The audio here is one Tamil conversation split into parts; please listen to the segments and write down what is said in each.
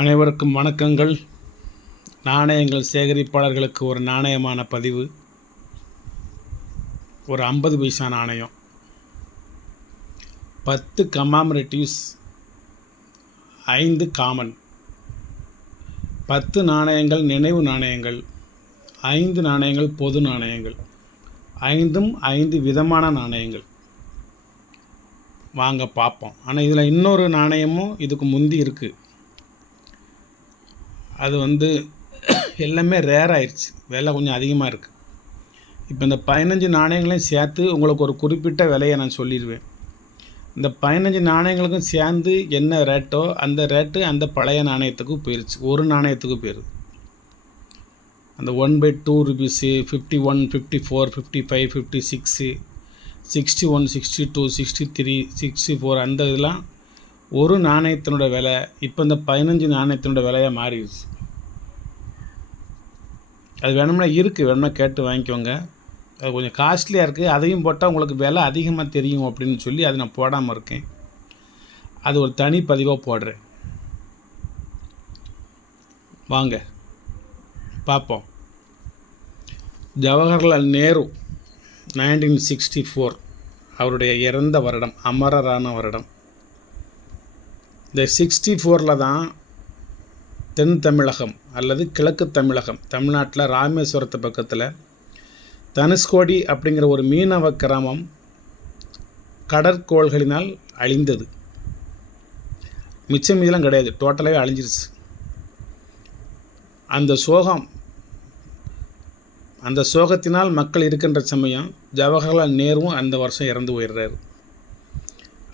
அனைவருக்கும் வணக்கங்கள். நாணயங்கள் சேகரிப்பாளர்களுக்கு ஒரு நாணயமான பதிவு. ஒரு 50 பைசா நாணயம், 10 கமாமரேட்டிவ்ஸ், 5 காமன். 10 நாணயங்கள் நினைவு நாணயங்கள், 5 நாணயங்கள் பொது நாணயங்கள், 5ம் 5 விதமான நாணயங்கள். வாங்க பார்ப்போம். ஆனால் இதில் இன்னொரு நாணயமும் இதுக்கு முந்தி இருக்குது. அது எல்லாமே ரேர் ஆயிடுச்சு, விலை கொஞ்சம் அதிகமாக இருக்குது. இப்போ இந்த 15 நாணயங்களையும் சேர்த்து உங்களுக்கு ஒரு குறிப்பிட்ட விலையை நான் சொல்லிடுவேன். இந்த 15 நாணயங்களுக்கும் சேர்ந்து என்ன ரேட்டோ அந்த ரேட்டு அந்த பழைய நாணயத்துக்கு போயிடுச்சு, ஒரு நாணயத்துக்கு போயிடுது. அந்த 1/2 ருபீஸு, 51, 54, 55, 56, 61, 62, 63, 64 அந்த இதெல்லாம் ஒரு நாணயத்தினோட விலை இப்போ இந்த 15 நாணயத்தினோட விலையாக மாறிடுச்சு. அது வேணும்னா இருக்குது, வேணும்னா கேட்டு வாங்கிக்கோங்க. அது கொஞ்சம் காஸ்ட்லியாக இருக்குது. அதையும் போட்டால் உங்களுக்கு விலை அதிகமாக தெரியும் அப்படின்னு சொல்லி அதை நான் போடாமல் இருக்கேன். அது ஒரு தனி பதிவாக போடுறேன். வாங்க பார்ப்போம். ஜவஹர்லால் நேரு 1964 அவருடைய இறந்த வருடம், அமரரான வருடம். இந்த 64 தான் தென் தமிழகம் அல்லது கிழக்கு தமிழகம், தமிழ்நாட்டில் ராமேஸ்வரத்து பக்கத்தில் தனுஷ்கோடி அப்படிங்கிற ஒரு மீனவ கிராமம் கடற்கோள்களினால் அழிந்தது. மிச்சம் இதெல்லாம் கிடையாது, டோட்டலாகவே அழிஞ்சிருச்சு. அந்த சோகத்தினால் மக்கள் இருக்கின்ற சமயம் ஜவஹர்லால் நேருவும் அந்த வருஷம் இறந்து போயிடுறாரு.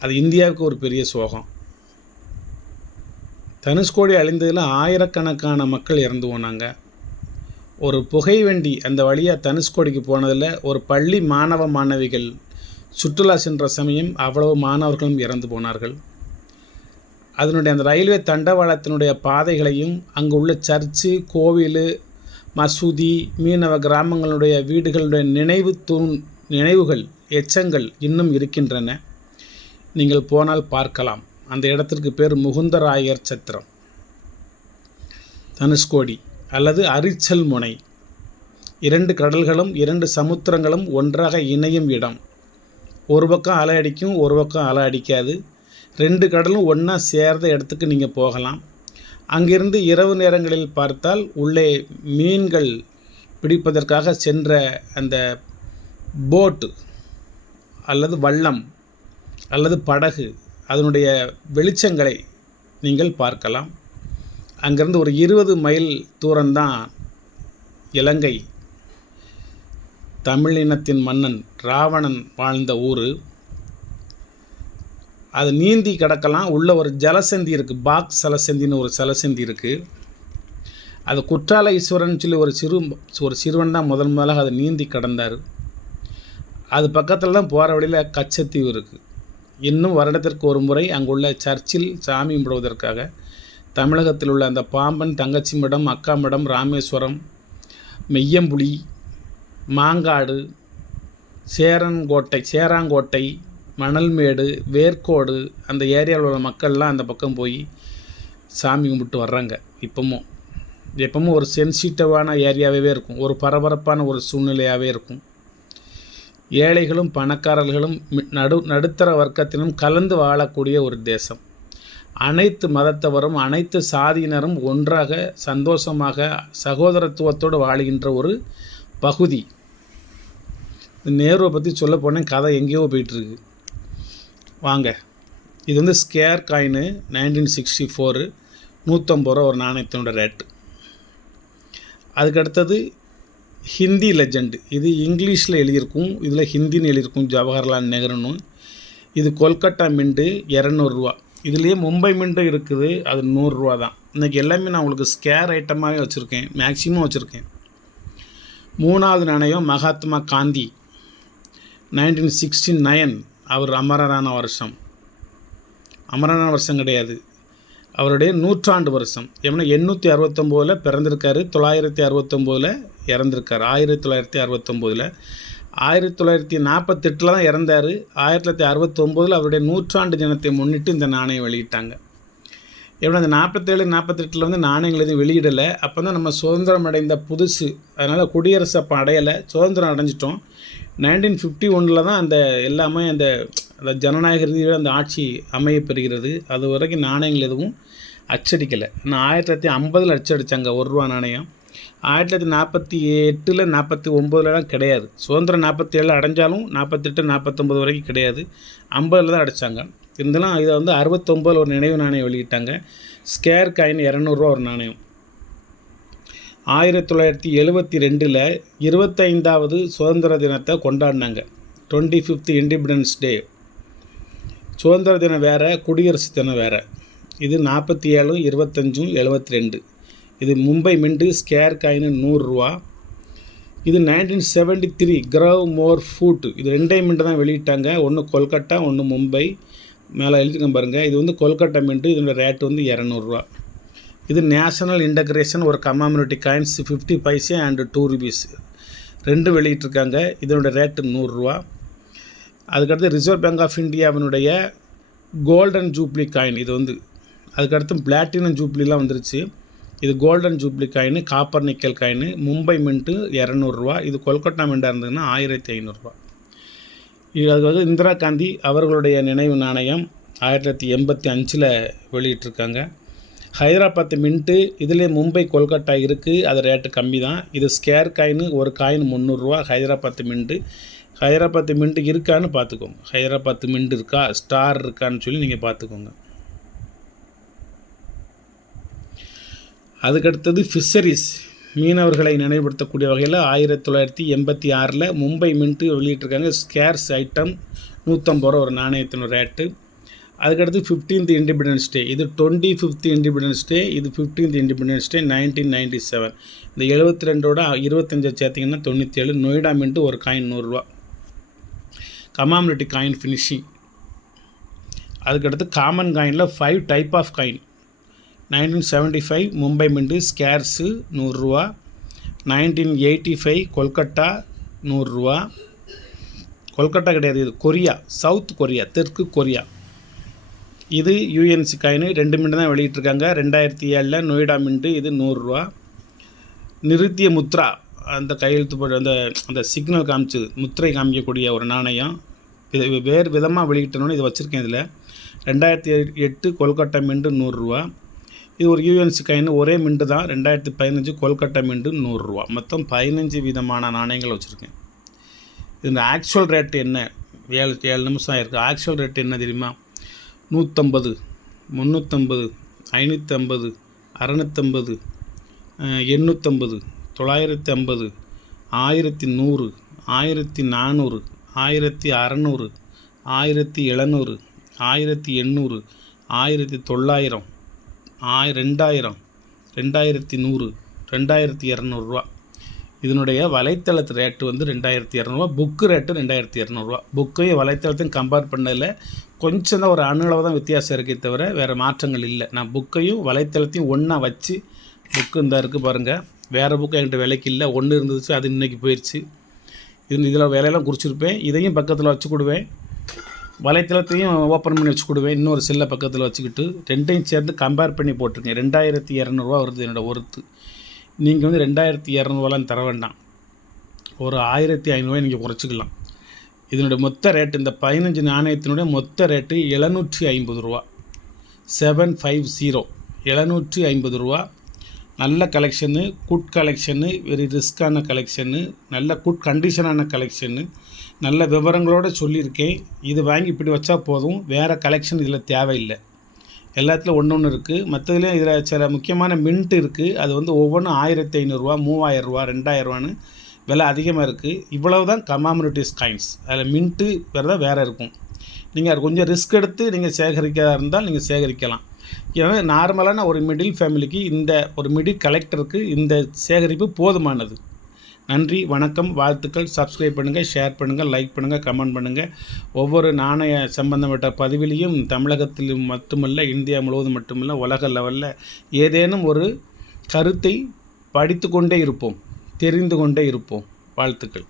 அது இந்தியாவுக்கு ஒரு பெரிய சோகம். தனுஷ்கோடி அழிந்ததில் ஆயிரக்கணக்கான மக்கள் இறந்து போனாங்க. ஒரு புகை வண்டி அந்த வழியாக தனுஷ்கோடிக்கு போனதில் ஒரு பள்ளி மாணவ மாணவிகள் சுற்றுலா சென்ற சமயம் அவ்வளவு மாணவர்களும் இறந்து போனார்கள். அதனுடைய அந்த ரயில்வே தண்டவாளத்தினுடைய பாதைகளையும் அங்கு உள்ள சர்ச்சு, கோவில், மசூதி, மீனவ கிராமங்களுடைய வீடுகளுடைய நினைவுகள், எச்சங்கள் இன்னும் இருக்கின்றன. நீங்கள் போனால் பார்க்கலாம். அந்த இடத்திற்கு பேர் முகுந்தராயர் சத்திரம், தனுஷ்கோடி அல்லது அரிச்சல் முனை. 2 கடல்களும் 2 சமுத்திரங்களும் ஒன்றாக இணையும் இடம். ஒரு பக்கம் அலை அடிக்கும், ஒரு பக்கம் அலை அடிக்காது. 2 கடலும் ஒன்றா சேர்ந்த இடத்துக்கு நீங்கள் போகலாம். அங்கிருந்து இரவு நேரங்களில் பார்த்தால் உள்ளே மீன்கள் பிடிப்பதற்காக சென்ற அந்த போட்டு அல்லது வள்ளம் அல்லது படகு, அதனுடைய வெளிச்சங்களை நீங்கள் பார்க்கலாம். அங்கிருந்து ஒரு 20 மைல் தூரம்தான் இலங்கை. தமிழினத்தின் மன்னன் ராவணன் வாழ்ந்த ஊர். அது நீந்தி கிடக்கலாம். உள்ள ஒரு ஜலசந்தி இருக்குது, பாக் சலசந்தின்னு ஒரு சலசந்தி இருக்குது. அது குற்றால ஈஸ்வரன் சொல்லி ஒரு சிறுவன் தான் முதலாக அதை நீந்தி கடந்தார். அது பக்கத்தில் தான் போகிற வழியில் கச்சத்தீவு இருக்குது. இன்னும் வருடத்திற்கு ஒரு முறை அங்குள்ள சர்ச்சில் சாமி கும்பிடுவதற்காக தமிழகத்தில் உள்ள அந்த பாம்பன், தங்கச்சி மடம், அக்கா மடம், ராமேஸ்வரம், மெய்யம்புலி, மாங்காடு, சேராங்கோட்டை, மணல்மேடு, வேர்க்கோடு அந்த ஏரியாவில் உள்ள மக்கள்லாம் அந்த பக்கம் போய் சாமி கும்பிட்டு வர்றாங்க. எப்பவும் ஒரு சென்சிட்டிவான ஏரியாவே இருக்கும், ஒரு பரபரப்பான ஒரு சூழ்நிலையாகவே இருக்கும். ஏழைகளும் பணக்காரர்களும் நடுத்தர வர்க்கத்திலும் கலந்து வாழக்கூடிய ஒரு தேசம். அனைத்து மதத்தவரும் அனைத்து சாதியினரும் ஒன்றாக சந்தோஷமாக சகோதரத்துவத்தோடு வாழ்கின்ற ஒரு பகுதி. நேருவை பற்றி சொல்ல போனேன், கதை எங்கேயோ போயிட்டுருக்கு. வாங்க, இது ஸ்கேர் காயினு 1964, 150 ரூபா ஒரு நாணயத்தினோட ரேட்டு. அதுக்கடுத்தது ஹிந்தி லெஜண்ட். இது இங்கிலீஷில் எழுதியிருக்கும், இதில் ஹிந்தின்னு எழுதியிருக்கும், ஜவஹர்லால் நேருன்னு. இது கொல்கட்டா மின்ட்டு 200 ரூபா. இதுலேயே மும்பை மின்ட்டு இருக்குது, அது 100 ரூபா தான். இன்றைக்கி எல்லாமே நான் உங்களுக்கு ஸ்கேர் ஐட்டமாகவே வச்சுருக்கேன், மேக்ஸிமம் வச்சுருக்கேன். 3வது நாணயம் மகாத்மா காந்தி 1969. அவர் அமரரான வருஷம். அமரரான வருஷம் கிடையாது, அவருடைய 100ஆண்டு வருஷம். 869 பிறந்திருக்காரு, 969 இறந்திருக்கார். 1969 1948 தான் இறந்தார். 1969 அவருடைய 100ஆண்டு தினத்தை முன்னிட்டு இந்த நாணயம் வெளியிட்டாங்க. எப்படின்னா அந்த 47 48 வந்து நாணயங்கள் எதுவும் வெளியிடலை. அப்போ தான் நம்ம சுதந்திரம் அடைந்த புதுசு, அதனால் குடியரசு அப்போ அடையலை, சுதந்திரம் அடைஞ்சிட்டோம். 1951 தான் அந்த எல்லாமே அந்த ஜனநாயக ரீதியில் அந்த ஆட்சி அமையப்பெறுகிறது. அது வரைக்கும் நாணயங்கள் எதுவும் அச்சடிக்கலை. ஆனால் 1950 அச்சடித்தாங்க ₹1 நாணயம். 1948 49 கிடையாது. சுதந்திரம் 47 அடைஞ்சாலும் 48 49 வரைக்கும் கிடையாது. 50 தான் அடைச்சாங்க. இருந்தாலும் இதை வந்து 69 ஒரு நினைவு நாணயம் வெளியிட்டாங்க. ஸ்கேர் காயின் ₹200 ஒரு நாணயம். 1972 25வது சுதந்திர தினத்தை கொண்டாடினாங்க. 25th independence day. சுதந்திர தினம் வேறு, குடியரசு தினம் வேறு. இது 47, 25, 72. இது மும்பை மின்ட்டு ஸ்கேர் காயின் ₹100. இது 1973 கிரவ் மோர் ஃபூட். இது 2 மின்ட்டு தான் வெளியிட்டாங்க. ஒன்று கொல்கட்டா, ஒன்று மும்பை. மேலே எழுதிருக்கேன் பாருங்கள். இது வந்து கொல்கட்டா மின்ட்டு. இதோட ரேட்டு வந்து ₹200. இது நேஷனல் இன்டகிரேஷன் ஒரு கமாமினிட்டி காயின்ஸ் 50 பைசே அண்டு ₹2. 2 வெளியிட்டிருக்காங்க. இதனுடைய ரேட்டு ₹100. அதுக்கடுத்து ரிசர்வ் பேங்க் ஆஃப் இந்தியாவினுடைய கோல்டன் ஜூப்ளி காயின். இது வந்து அதுக்கடுத்து பிளாட்டினம் ஜூப்ளிலாம் வந்துருச்சு. இது golden jubilee coin, copper nickel coin. Mumbai mint ₹200. இது கொல்கட்டா மின்ட்டாக இருந்ததுன்னா ₹1500. அது வந்து இந்திரா காந்தி அவர்களுடைய நினைவு நாணயம் 1985 வெளியிட்டிருக்காங்க. ஹைதராபாத் மின்ட்டு. இதிலே மும்பை கொல்கட்டா இருக்குது. அது ரேட்டு கம்மி தான். இது ஸ்கேர் காயின், ஒரு coin ₹300. Hyderabad mint. Hyderabad mint இருக்கான்னு பார்த்துக்கோங்க. ஹைதராபாத் மின்ட் இருக்கா, ஸ்டார் இருக்கான்னு சொல்லி நீங்கள் பார்த்துக்கோங்க. அதுக்கடுத்தது ஃபிஷரிஸ், மீனவர்களை நினைவுபடுத்தக்கூடிய வகையில் 1986 மும்பை மின்ட்டு வெளியிட்டிருக்காங்க. ஸ்கேர்ஸ் ஐட்டம் ₹150 ஒரு நாணயத்தின் ரேட்டு. அதுக்கடுத்து 15th இண்டிபெண்டன்ஸ் டே. இது 25th இண்டிபெண்டன்ஸ் டே. இது 15th இண்டிபெண்டன்ஸ் டே 1997. இந்த 72ஓட 25 சேர்த்திங்கன்னா 97. நொய்டா மின்ட்டு ஒரு காயின் ₹100. கமாமினிட்டி காயின் ஃபினிஷிங். அதுக்கடுத்து காமன் காயினில் 5 type of coin. 1975 Mumbai mint scarce ₹100. 1985 Kolkata ₹100. Kolkata கிடையாது, இது கொரியா, சவுத் கொரியா, தெற்கு கொரியா. இது யூஎன்சி காயின். 2 மின்ட்டு தான் வெளியிட்டிருக்காங்க. 2007 நொய்டா மின்ட்டு. இது ₹100. நிறுத்திய முத்ரா, அந்த கையெழுத்து போட்டு அந்த சிக்னல் காமிச்சு முத்திரை காமிக்கக்கூடிய ஒரு நாணயம். இது வேறு விதமாக வெளியிட்டணுன்னு இதை வச்சுருக்கேன். இதில் 2008 கொல்கட்டா மின்ட்டு ₹100. இது ஒரு யூஎன்சி காயின், ஒரே மின்ட்டு தான். 2015 கொல்கட்டா மின்ட்டு ₹100. மொத்தம் 15 விதமான நாணயங்கள் வச்சுருக்கேன். இந்த ஆக்சுவல் ரேட்டு என்ன? 7 நிமிஷம் ஆயிருக்கு. ஆக்சுவல் ரேட்டு என்ன தெரியுமா? 150, 350, 550, 650, 850, 950, 1100, 1400, 1600, 1700, 1800, 1900, 2000, 2100, 2200. இதனுடைய வலைத்தளத்து ரேட்டு வந்து 2200. Book rate 2200. புக்கையும் வலைத்தளத்தையும் கம்பேர் பண்ணதில் கொஞ்சம் தான் ஒரு அணுளவு தான் வித்தியாசம் இருக்கே தவிர வேறு மாற்றங்கள் இல்லை. நான் புக்கையும் வலைத்தளத்தையும் ஒன்றா வச்சு, புக்கு இந்த இருக்குது பாருங்கள். வேறு புக்கு என்கிட்ட விலைக்கு இல்லை. ஒன்று இருந்துச்சு, அது இன்றைக்கி போயிடுச்சு. இதில் விலையெல்லாம் குறிச்சிருப்பேன். இதையும் பக்கத்தில் வச்சு கொடுவேன். வலைத்தளத்தையும் ஓப்பன் பண்ணி வச்சுக்கிடுவேன். இன்னொரு செல்லை பக்கத்தில் வச்சுக்கிட்டு 2ஐயும் சேர்த்து கம்பேர் பண்ணி போட்டிருக்கேன். 2200 வருது என்னோடய ஒர்த்து. நீங்கள் வந்து 2200 தர வேண்டாம். ஒரு 1500 நீங்கள் குறைச்சிக்கலாம். இதனுடைய மொத்த ரேட்டு, இந்த 15 நாணயத்தினுடைய மொத்த ரேட்டு ₹750. 750, ₹750. நல்ல கலெக்ஷனு, குட் கலெக்ஷனு, வெரி ரிஸ்க்கான கலெக்ஷனு, நல்ல குட் கண்டிஷனான கலெக்ஷனு, நல்ல விவரங்களோடு சொல்லியிருக்கேன். இது வாங்கி இப்படி வச்சா போதும். வேறு கலெக்ஷன் இதில் தேவையில்லை. எல்லாத்துலையும் ஒன்று இருக்குது. மற்றதுலேயும் இதில் சில முக்கியமான மின்ட்டு இருக்குது. அது வந்து ஒவ்வொன்றும் ₹1500, ₹3000, ₹2000 விலை அதிகமாக இருக்குது. இவ்வளவு தான் கமாமினிட்டிஸ் காயின்ஸ். அதில் மின்ட்டு வேறு இருக்கும். நீங்கள் அது கொஞ்சம் ரிஸ்க் எடுத்து நீங்கள் சேகரிக்கிறதா இருந்தால் நீங்கள் சேகரிக்கலாம். ஏன்னா நார்மலான ஒரு மிடில் ஃபேமிலிக்கு, இந்த ஒரு மிடில் கலெக்டருக்கு இந்த சேகரிப்பு போதுமானது. நன்றி, வணக்கம், வாழ்த்துக்கள். சப்ஸ்கிரைப் பண்ணுங்கள், ஷேர் பண்ணுங்கள், லைக் பண்ணுங்கள், கமெண்ட் பண்ணுங்கள். ஒவ்வொரு நாணய சம்பந்தப்பட்ட பதிவிலையும் தமிழகத்தில் மட்டுமல்ல, இந்தியா முழுவதும் மட்டுமல்ல, உலக லெவலில் ஏதேனும் ஒரு கருத்தை படித்து கொண்டே இருப்போம், தெரிந்து கொண்டே இருப்போம். வாழ்த்துக்கள்.